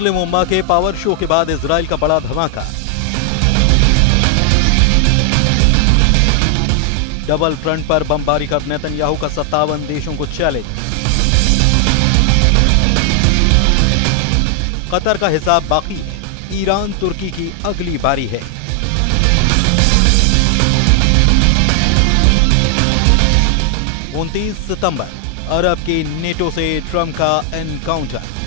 मुस्लिम उम्मा के power show के बाद इजराइल का बड़ा धमाका। डबल फ्रंट पर बमबारी कर नेतन्याहू का 57 देशों को चैलेंज। कतर का हिसाब बाकी है, ईरान तुर्की की अगली बारी है। उनतीस सितंबर अरब की नेटो से ट्रंप का एनकाउंटर।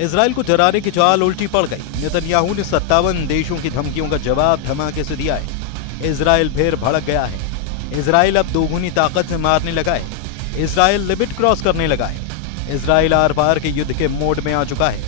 इजराइल को डराने की चाल उल्टी पड़ गई। नेतन्याहू ने 57 देशों की धमकियों का जवाब धमाके से दिया है। इजराइल फिर भड़क गया है। इजराइल अब दोगुनी ताकत से मारने लगा है। इजराइल लिमिट क्रॉस करने लगा है। इजराइल आर पार के युद्ध के मोड में आ चुका है।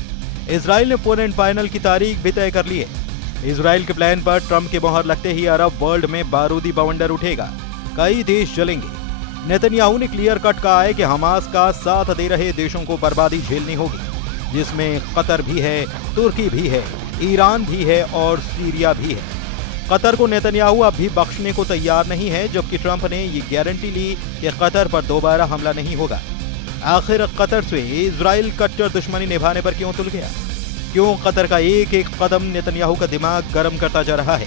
इजराइल ने 4 एंड फाइनल की तारीख भी तय कर ली है। इजराइल के प्लान पर ट्रंप के मोहर लगते ही अरब वर्ल्ड में बारूदी बवंडर उठेगा, कई देश जलेंगे। नेतन्याहू ने क्लियर कट कहा है कि हमास का साथ दे रहे देशों को बर्बादी झेलनी होगी, जिसमें कतर भी है, तुर्की भी है, ईरान भी है और सीरिया भी है। कतर को नेतन्याहू अब भी बख्शने को तैयार नहीं है, जबकि ट्रंप ने ये गारंटी ली कि कतर पर दोबारा हमला नहीं होगा। आखिर कतर से इजराइल कट्टर दुश्मनी निभाने पर क्यों तुल गया? क्यों कतर का एक एक कदम नेतन्याहू का दिमाग गर्म करता जा रहा है?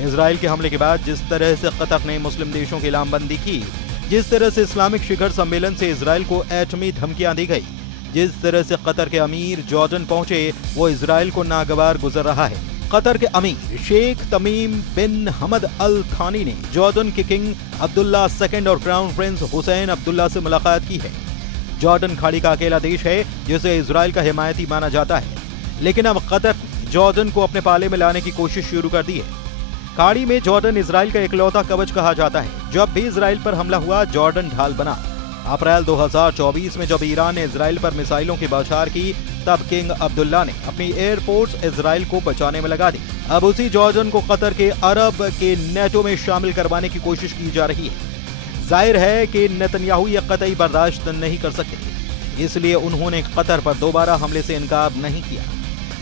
इजराइल के हमले के बाद जिस तरह से कतर ने मुस्लिम देशों की लामबंदी की, जिस तरह से इस्लामिक शिखर सम्मेलन से इजराइल को एटमी धमकियां दी गई, जिस तरह से कतर के अमीर जॉर्डन पहुंचे, वो इजराइल को नागवार गुजर रहा है। कतर के अमीर शेख तमीम बिन हमद अल थानी ने जॉर्डन के किंग अब्दुल्ला II और क्राउन प्रिंस हुसैन अब्दुल्ला से मुलाकात की है। जॉर्डन खाड़ी का अकेला देश है जिसे इजराइल का हिमायती माना जाता है, लेकिन अब कतर जॉर्डन को अपने पाले में लाने की कोशिश शुरू कर दी है। खाड़ी में जॉर्डन इजराइल का इकलौता कवच कहा जाता है। जब भी इजराइल पर हमला हुआ, जॉर्डन ढाल बना। अप्रैल 2024 में जब ईरान ने इजराइल पर मिसाइलों की बौछार की, तब किंग अब्दुल्ला ने अपनी एयरफोर्स इजराइल को बचाने में लगा दी। अब उसी जॉर्डन को कतर के अरब के नेटो में शामिल करवाने की कोशिश की जा रही है। जाहिर है कि नेतन्याहू यह कतई बर्दाश्त नहीं कर सकते, इसलिए उन्होंने कतर पर दोबारा हमले से इनकार नहीं किया।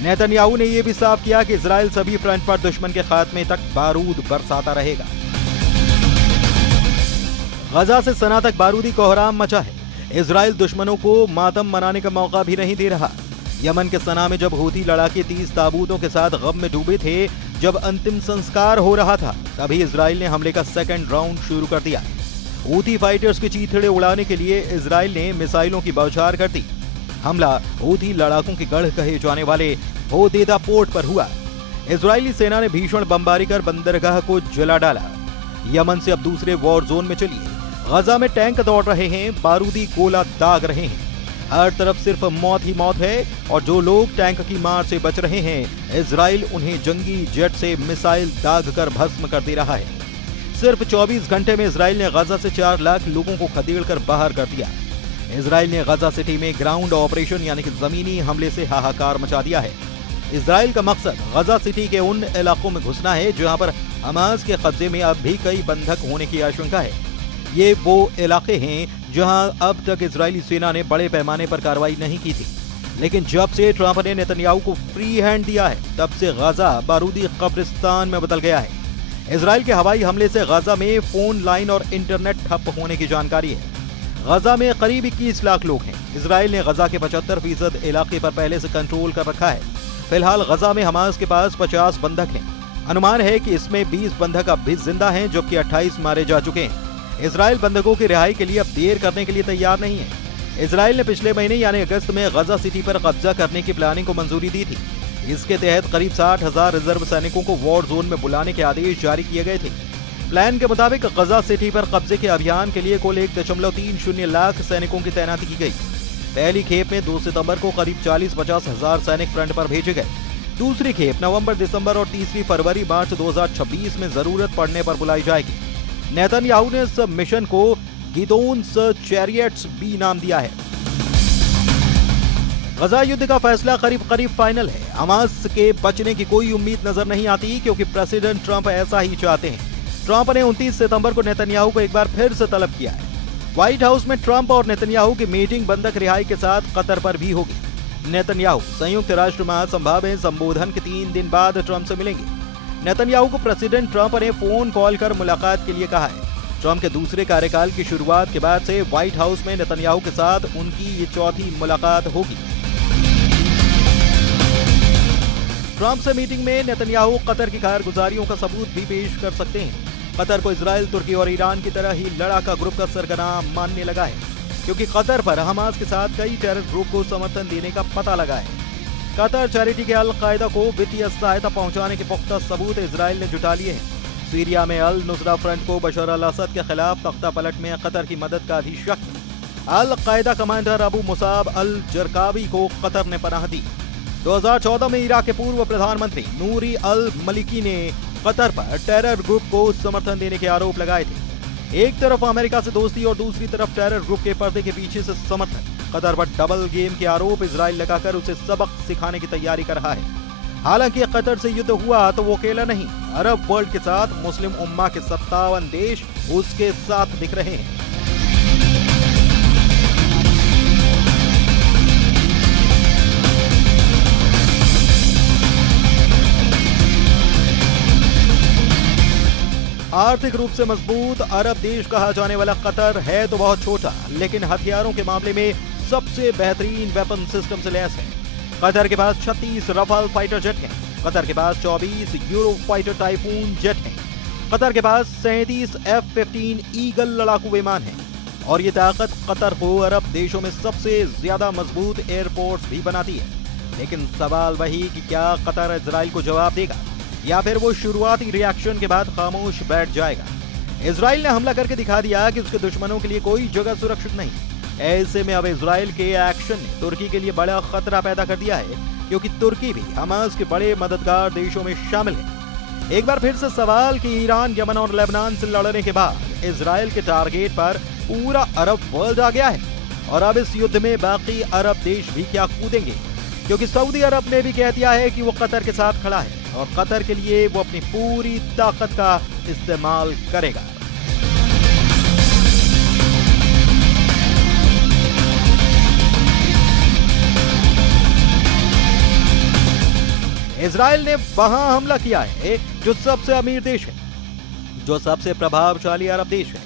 नेतन्याहू ने यह भी साफ किया कि इजराइल सभी फ्रंट पर दुश्मन के खात्मे तक बारूद बरसाता रहेगा। गजा से सना तक बारूदी कोहराम मचा है। इजराइल दुश्मनों को मातम मनाने का मौका भी नहीं दे रहा। यमन के सना में जब हूथी लड़ाके 30 ताबूतों के साथ गम में डूबे थे, जब अंतिम संस्कार हो रहा था, तभी इजराइल ने हमले का 2nd राउंड शुरू कर दिया। हूथी फाइटर्स के चीथड़े उड़ाने के लिए इजराइल ने मिसाइलों की बौछार कर दी। हमला हूथी लड़ाकों के गढ़ कहे जाने वाले होदेदा पोर्ट पर हुआ। इजरायली सेना ने भीषण बमबारी कर बंदरगाह को जला डाला। यमन से अब दूसरे वॉर जोन में चलिए। गजा में टैंक दौड़ रहे हैं, बारूदी गोला दाग रहे हैं। हर तरफ सिर्फ मौत ही मौत है, और जो लोग टैंक की मार से बच रहे हैं, इजराइल उन्हें जंगी जेट से मिसाइल दाग कर भस्म कर दे रहा है। सिर्फ 24 घंटे में इजराइल ने गजा से 4 लाख लोगों को खदेड़ कर बाहर कर दिया। इजराइल ने गजा सिटी में ग्राउंड ऑपरेशन यानी कि जमीनी हमले से हाहाकार मचा दिया है। इजराइल का मकसद गजा सिटी के उन इलाकों में घुसना है जहां पर हमास के कब्जे में अब भी कई बंधक होने की आशंका है। ये वो इलाके हैं जहां अब तक इजरायली सेना ने बड़े पैमाने पर कार्रवाई नहीं की थी, लेकिन जब से ट्रंप ने नेतन्याहू को फ्री हैंड दिया है, तब से गजा बारूदी कब्रिस्तान में बदल गया है। इजराइल के हवाई हमले से गजा में फोन लाइन और इंटरनेट ठप होने की जानकारी है। गजा में करीब 21 लाख लोग हैं। इजराइल ने गजा के 75% इलाके पर पहले से कंट्रोल कर रखा है। फिलहाल गजा में हमास के पास 50 बंधक हैं। अनुमान है कि इसमें 20 बंधक अब भी जिंदा हैं, जबकि 28 मारे जा चुके हैं। इजराइल बंधकों की रिहाई के लिए अब देर करने के लिए तैयार नहीं है। इजराइल ने पिछले महीने यानी अगस्त में गजा सिटी पर कब्जा करने की प्लानिंग को मंजूरी दी थी। इसके तहत करीब 60,000 रिजर्व सैनिकों को वॉर जोन में बुलाने के आदेश जारी किए गए थे। प्लान के मुताबिक गजा सिटी पर कब्जे के अभियान के लिए कुल 1.30 लाख सैनिकों की तैनाती की गई। पहली खेप में 2 सितंबर को करीब 40-50 हजार सैनिक फ्रंट पर भेजे गए। दूसरी खेप नवंबर, दिसंबर और तीसरी फरवरी मार्च 2026 में जरूरत पड़ने पर बुलाई जाएगी। नेतन्याहू ने इस मिशन को गिदोन्स चैरियट्स भी नाम दिया है। गजा युद्ध का फैसला करीब करीब फाइनल है। हमास के बचने की कोई उम्मीद नजर नहीं आती, क्योंकि प्रेसिडेंट ट्रंप ऐसा ही चाहते हैं। ट्रंप ने 29 सितंबर को नेतन्याहू को एक बार फिर से तलब किया है। व्हाइट हाउस में ट्रंप और नेतन्याहू की मीटिंग बंधक रिहाई के साथ कतर पर भी होगी। नेतन्याहू संयुक्त राष्ट्र महासभा में संबोधन के 3 दिन बाद ट्रंप से मिलेंगे। नेतन्याहू को प्रेसिडेंट ट्रंप ने फोन कॉल कर मुलाकात के लिए कहा है। ट्रंप के दूसरे कार्यकाल की शुरुआत के बाद से व्हाइट हाउस में नेतन्याहू के साथ उनकी ये चौथी मुलाकात होगी। ट्रंप से मीटिंग में नेतन्याहू कतर की कारगुजारियों का सबूत भी पेश कर सकते हैं। कतर को इजराइल, तुर्की और ईरान की तरह ही लड़ाका ग्रुप का सरगना मानने लगा है, क्योंकि कतर पर हमास के साथ कई टेरर ग्रुप को समर्थन देने का पता लगा है। कतर चैरिटी के अल कायदा को वित्तीय सहायता पहुंचाने के पुख्ता सबूत इजराइल ने जुटा लिए हैं। सीरिया में अल नुसरा फ्रंट को बशर अल असद के खिलाफ तख्ता पलट में कतर की मदद का भी शक है। Al Qaeda commander Abu Musab al Zarqawi को कतर ने पनाह दी। 2014 में इराक के पूर्व प्रधानमंत्री नूरी अल मलिकी ने कतर पर टेरर ग्रुप को समर्थन देने के आरोप लगाए थे। एक तरफ अमेरिका से दोस्ती और दूसरी तरफ टेरर ग्रुप के पर्दे के पीछे से समर्थन। कतर पर डबल गेम के आरोप इजराइल लगाकर उसे सबक सिखाने की तैयारी कर रहा है। हालांकि कतर से युद्ध हुआ तो वो अकेला नहीं, अरब वर्ल्ड के साथ मुस्लिम उम्मा के 57 देश उसके साथ दिख रहे हैं। आर्थिक रूप से मजबूत अरब देश कहा जाने वाला कतर है तो बहुत छोटा, लेकिन हथियारों के मामले में सबसे बेहतरीन वेपन सिस्टम से लैस है। कतर के पास 36 रफाल फाइटर जेट हैं। कतर के पास 24 यूरो फाइटर टाइफून जेट हैं। कतर के पास 37 F-15 ईगल लड़ाकू विमान हैं। और ये ताकत कतर को अरब देशों में सबसे ज्यादा मजबूत एयरपोर्ट्स भी बनाती है। लेकिन सवाल वही कि क्या कतर इजराइल को जवाब देगा या फिर वो शुरुआती रिएक्शन के बाद खामोश बैठ जाएगा। इजराइल ने हमला करके दिखा दिया कि उसके दुश्मनों के लिए कोई जगह सुरक्षित नहीं। ऐसे में अब इजराइल के एक्शन ने तुर्की के लिए बड़ा खतरा पैदा कर दिया है, क्योंकि तुर्की भी हमास के बड़े मददगार देशों में शामिल है। एक बार फिर से सवाल कि ईरान, यमन और लेबनान से लड़ने के बाद इजराइल के टारगेट पर पूरा अरब वर्ल्ड आ गया है। और अब इस युद्ध में बाकी अरब देश भी क्या कूदेंगे, क्योंकि सऊदी अरब ने भी कह दिया है कि वो कतर के साथ खड़ा है और कतर के लिए वो अपनी पूरी ताकत का इस्तेमाल करेगा। इजराइल ने वहां हमला किया है जो सबसे अमीर देश है, जो सबसे प्रभावशाली अरब देश है,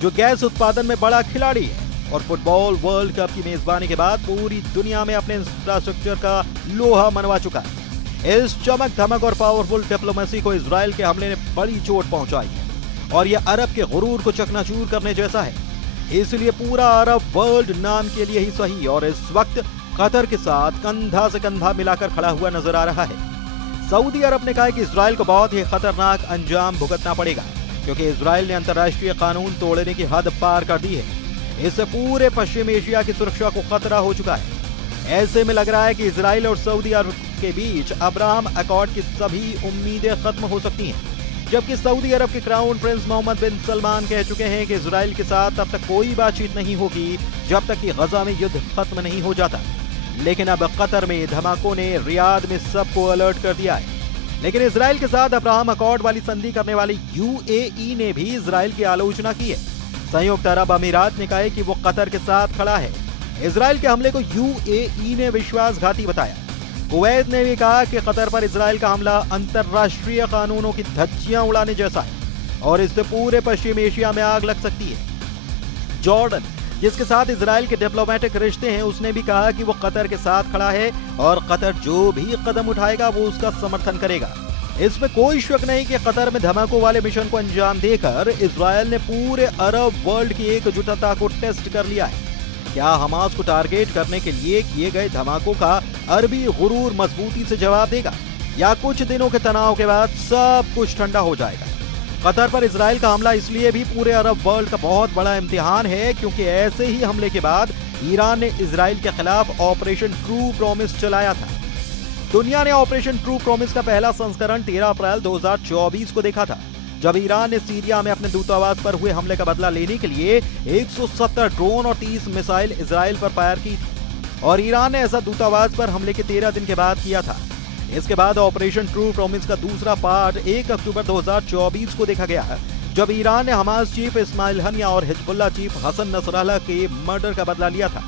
जो गैस उत्पादन में बड़ा खिलाड़ी है और फुटबॉल वर्ल्ड कप की मेजबानी के बाद पूरी दुनिया में अपने इंफ्रास्ट्रक्चर का लोहा मनवा चुका है। इस चमक धमक और पावरफुल डिप्लोमेसी को इजराइल के हमले ने बड़ी चोट पहुंचाई है और यह अरब के गुरूर को चकनाचूर करने जैसा है। इसलिए पूरा अरब वर्ल्ड नाम के लिए ही सही और इस वक्त कतर के साथ कंधा से कंधा मिलाकर खड़ा हुआ नजर आ रहा है। सऊदी अरब ने कहा है कि इजराइल को बहुत ही खतरनाक अंजाम भुगतना पड़ेगा, क्योंकि इजराइल ने अंतर्राष्ट्रीय कानून तोड़ने की हद पार कर दी है। इससे पूरे पश्चिम एशिया की सुरक्षा को खतरा हो चुका है। ऐसे में लग रहा है कि इजराइल और सऊदी अरब के बीच अब्राहम अकॉर्ड की सभी उम्मीदें खत्म हो सकती हैं, जबकि सऊदी अरब के क्राउन प्रिंस मोहम्मद बिन सलमान कह चुके हैं कि इजराइल के साथ तब तक कोई बातचीत नहीं होगी जब तक कि गजा में युद्ध खत्म नहीं हो जाता। लेकिन अब कतर में धमाकों ने रियाद में सबको अलर्ट कर दिया है। लेकिन इजराइल के साथ अब्राहम अकॉर्ड वाली संधि करने वाली यूएई ने भी इजराइल की आलोचना की है। संयुक्त अरब अमीरात ने कहा है कि वो कतर के साथ खड़ा है। इजराइल के हमले को यूएई ने विश्वासघाती बताया। कुवैत ने भी कहा कि कतर पर इजराइल का हमला अंतरराष्ट्रीय कानूनों की धज्जियां उड़ाने जैसा है और इससे पूरे पश्चिम एशिया में आग लग सकती है। जॉर्डन, जिसके साथ इजराइल के डिप्लोमेटिक रिश्ते हैं, उसने भी कहा कि वो कतर के साथ खड़ा है और कतर जो भी कदम उठाएगा वो उसका समर्थन करेगा। इसमें कोई शक नहीं कि कतर में धमाकों वाले मिशन को अंजाम देकर इजराइल ने पूरे अरब वर्ल्ड की एकजुटता को टेस्ट कर लिया है। क्या हमास को टारगेट करने के लिए किए गए धमाकों का अरबी गुरूर मजबूती से जवाब देगा या कुछ दिनों के तनाव के बाद सब कुछ ठंडा हो जाएगा? कतर पर इजराइल का हमला इसलिए भी पूरे अरब वर्ल्ड का बहुत बड़ा इम्तिहान है क्योंकि ऐसे ही हमले के बाद ईरान ने इजराइल के खिलाफ ऑपरेशन ट्रू प्रॉमिस चलाया था। दुनिया ने ऑपरेशन ट्रू प्रॉमिस का पहला संस्करण 13 अप्रैल 2024 को देखा था, जब ईरान ने सीरिया में अपने दूतावास पर हुए हमले का बदला लेने के लिए 170 ड्रोन और 30 मिसाइल इजराइल पर फायर की थी और ईरान ने ऐसा दूतावास पर हमले के 13 दिन के बाद किया था। इसके बाद ऑपरेशन ट्रू प्रॉमिस का दूसरा पार्ट 1 अक्टूबर 2024 को देखा गया, जब ईरान ने हमास चीफ इस्माइल हनिया और हिजबुल्लाह चीफ हसन नसरल्लाह के मर्डर का बदला लिया था।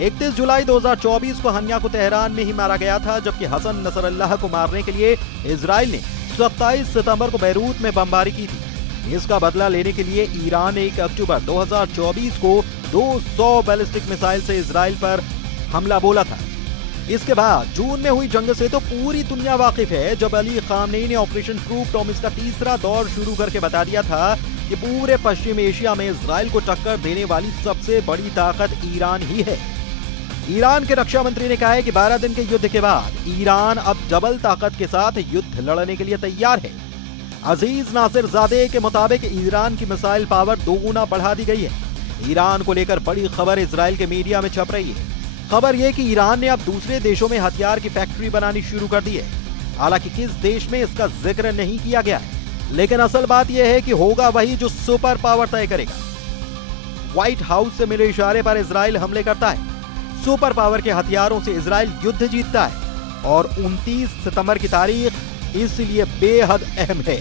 31 जुलाई 2024 को हनिया को तेहरान में ही मारा गया था, जबकि हसन नसरल्लाह को मारने के लिए इजराइल ने 27 सितंबर को बैरूत में बमबारी की थी। इसका बदला लेने के लिए ईरान 1 अक्टूबर 2024 को 200 बैलिस्टिक मिसाइल से इजराइल पर हमला बोला था। इसके बाद जून में हुई जंग से तो पूरी दुनिया वाकिफ है, जब अली खामनेई ने ऑपरेशन ट्रू प्रॉमिस का तीसरा दौर शुरू करके बता दिया था कि पूरे पश्चिम एशिया में इजराइल को टक्कर देने वाली सबसे बड़ी ताकत ईरान ही है। ईरान के रक्षा मंत्री ने कहा है कि 12 दिन के युद्ध के बाद ईरान अब डबल ताकत के साथ युद्ध लड़ने के लिए तैयार है। अजीज नासिर ज़ादे के मुताबिक ईरान की मिसाइल पावर 2 गुना बढ़ा दी गई है। ईरान को लेकर बड़ी खबर इजराइल के मीडिया में छप रही है। खबर यह कि ईरान ने अब दूसरे देशों में हथियार की फैक्ट्री बनानी शुरू कर दी है। हालांकि किस देश में इसका जिक्र नहीं किया गया है, लेकिन असल बात यह है कि होगा वही जो सुपर पावर तय करेगा। व्हाइट हाउस से मिले इशारे पर इजराइल हमले करता है। सुपर पावर के हथियारों से इजराइल युद्ध जीतता है और 29 सितंबर की तारीख इसलिए बेहद अहम है।